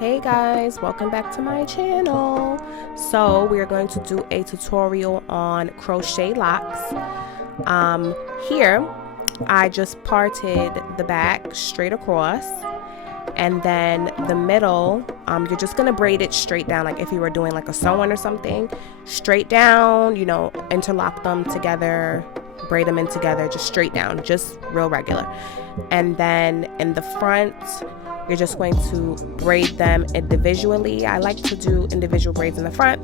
Hey guys, welcome back to my channel. So we are going to do a tutorial on crochet locks. Here I just parted the back straight across, and then the middle you're just gonna braid it straight down, like if you were doing like a sew-in or something. Straight down, you know, interlock them together, braid them in together, just straight down, just real regular. And then in the front, you're just going to braid them individually. I like to do individual braids in the front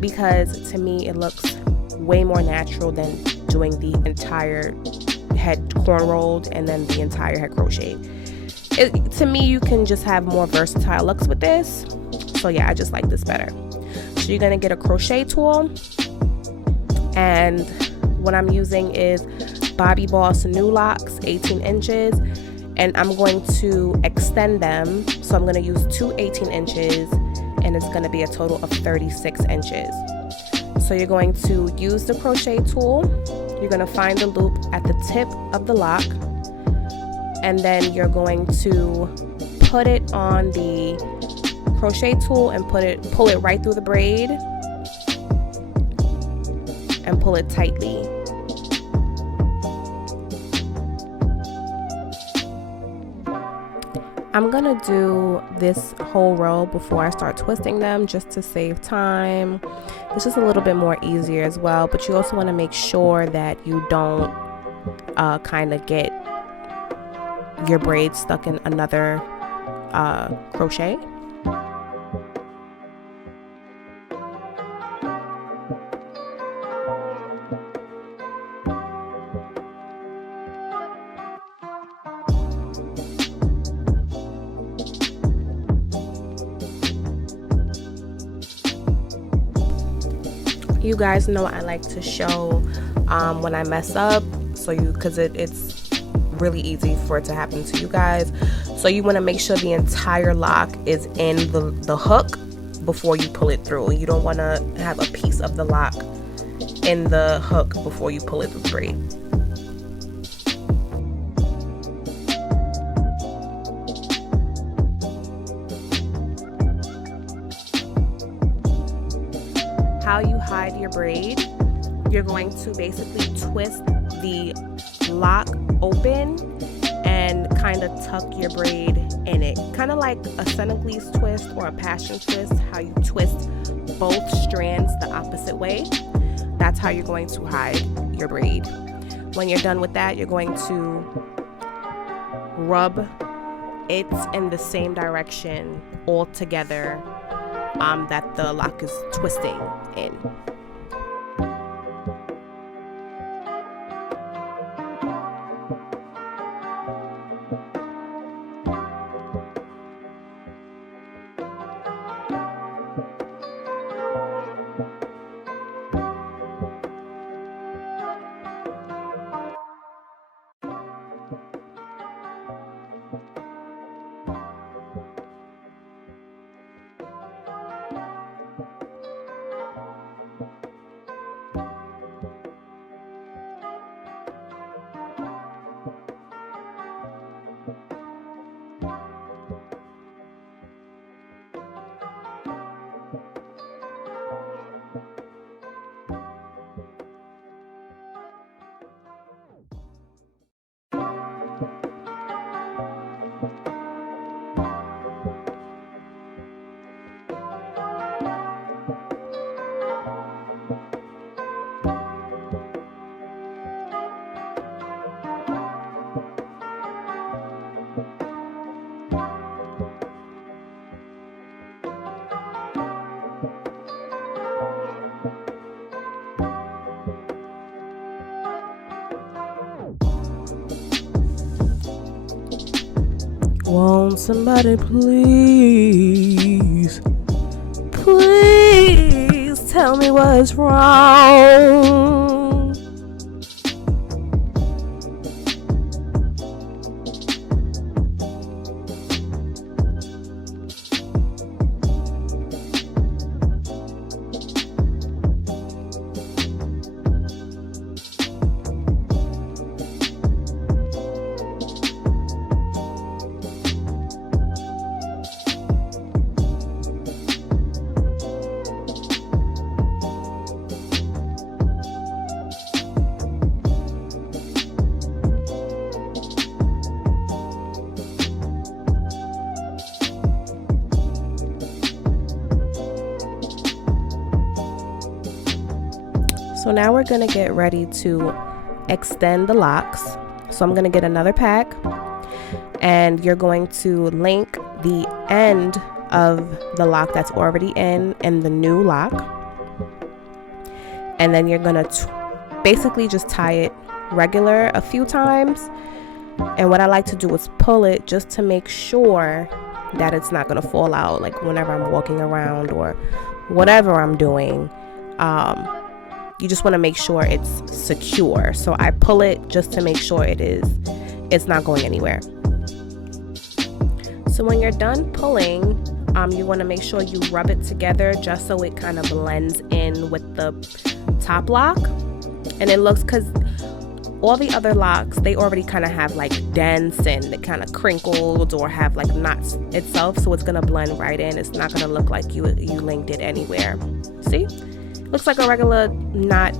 because to me it looks way more natural than doing the entire head corn rolled and then the entire head crocheted. To me, you can just have more versatile looks with this. So yeah, I just like this better. So you're gonna get a crochet tool, and what I'm using is Bobbi Boss New Locks 18 inches, and I'm going to extend them. So I'm going to use two 18 inches, and it's going to be a total of 36 inches. So you're going to use the crochet tool. You're going to find the loop at the tip of the lock, and then you're going to put it on the crochet tool and pull it right through the braid and pull it tightly. I'm gonna do this whole row before I start twisting them, just to save time. It's just a little bit more easier as well, but you also want to make sure that you don't kind of get your braid stuck in another crochet. You guys know I like to show when I mess up, because it's really easy for it to happen to you guys. So you want to make sure the entire lock is in the hook before you pull it through. You don't want to have a piece of the lock in the hook before you pull it through the braid. How you hide your braid, you're going to basically twist the lock open and kind of tuck your braid in it, kind of like a Senegalese twist or a passion twist, how you twist both strands the opposite way. That's how you're going to hide your braid. When you're done with that, you're going to rub it in the same direction all together that the lock is twisting in. Won't somebody please tell me what's wrong? So now we're gonna get ready to extend the locks. So I'm gonna get another pack, and you're going to link the end of the lock that's already in and the new lock, and then you're gonna basically just tie it regular a few times. And what I like to do is pull it just to make sure that it's not gonna fall out, like whenever I'm walking around or whatever I'm doing. You just want to make sure it's secure. So I pull it just to make sure it's not going anywhere. So when you're done pulling, you want to make sure you rub it together just so it kind of blends in with the top lock. And it looks, because all the other locks, they already kind of have like dents and it kind of crinkled or have like knots itself, so it's going to blend right in. It's not going to look like you linked it anywhere. See? Looks like a regular knot.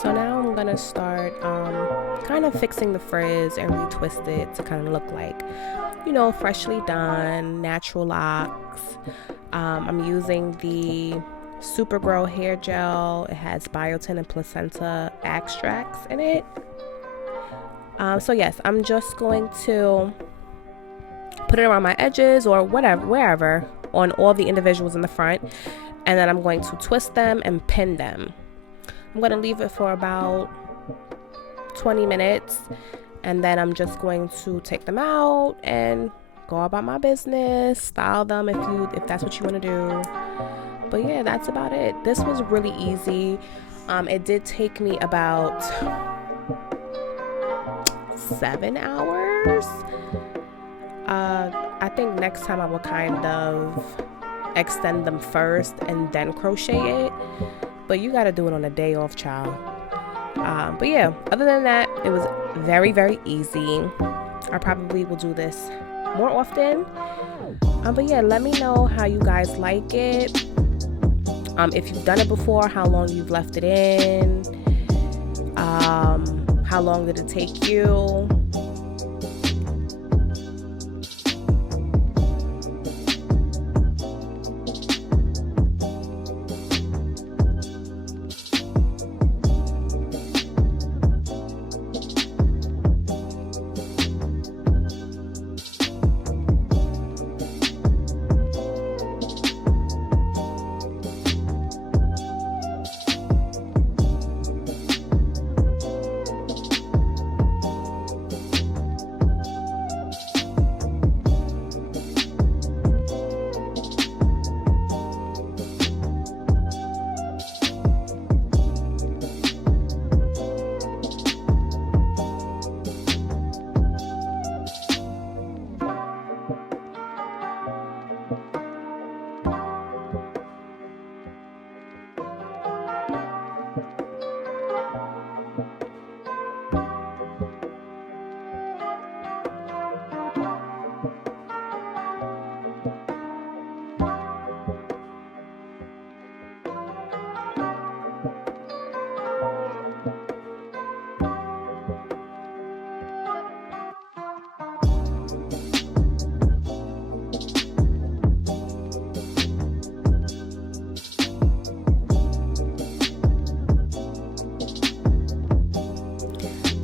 So now I'm gonna start kind of fixing the frizz and retwist it to kind of look like, you know, freshly done, natural locks. I'm using the Super Grow hair gel. It has biotin and placenta extracts in it. So yes, I'm just going to put it around my edges or wherever on all the individuals in the front, and then I'm going to twist them and pin them. I'm going to leave it for about 20 minutes, and then I'm just going to take them out and go about my business, style them if that's what you want to do. But yeah, that's about it. This was really easy. It did take me about 7 hours. I think next time I will kind of extend them first and then crochet it. But you got to do it on a day off, child. But yeah, other than that, it was very, very easy. I probably will do this more often. But yeah, let me know how you guys like it. If you've done it before, how long you've left it in. How long did it take you?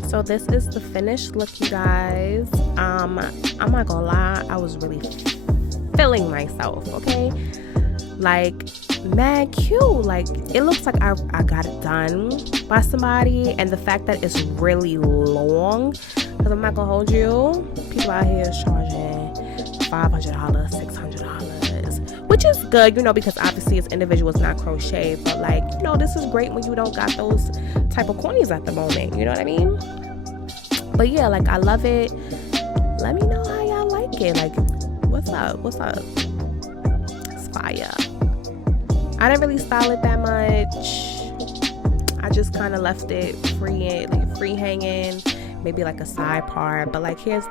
So this is the finished look, you guys. I'm not gonna lie, I was really feeling myself, okay? Like, mad cute. Like, it looks like I got it done by somebody, and the fact that it's really long, because I'm not gonna hold you, people out here charging $500, $600, which is good, you know, because obviously it's individual, it's not crochet, but like, you know, this is great when you don't got those type of coins at the moment, you know what I mean? But yeah, like, I love it. Let me know how y'all like it. Like, what's up? It's fire. I didn't really style it that much. I just kind of left it free hanging, maybe like a side part. But like, here's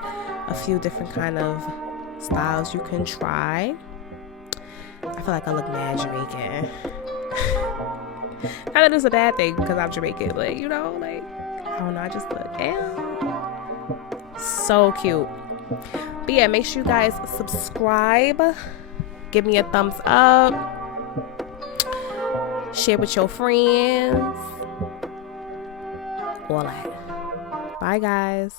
a few different kind of styles you can try. I feel like I look mad Jamaican. Not that it's a bad thing because I'm Jamaican, but you know, like, I don't know, I just look so cute. But yeah, make sure you guys subscribe, give me a thumbs up, share with your friends, all that. Bye guys.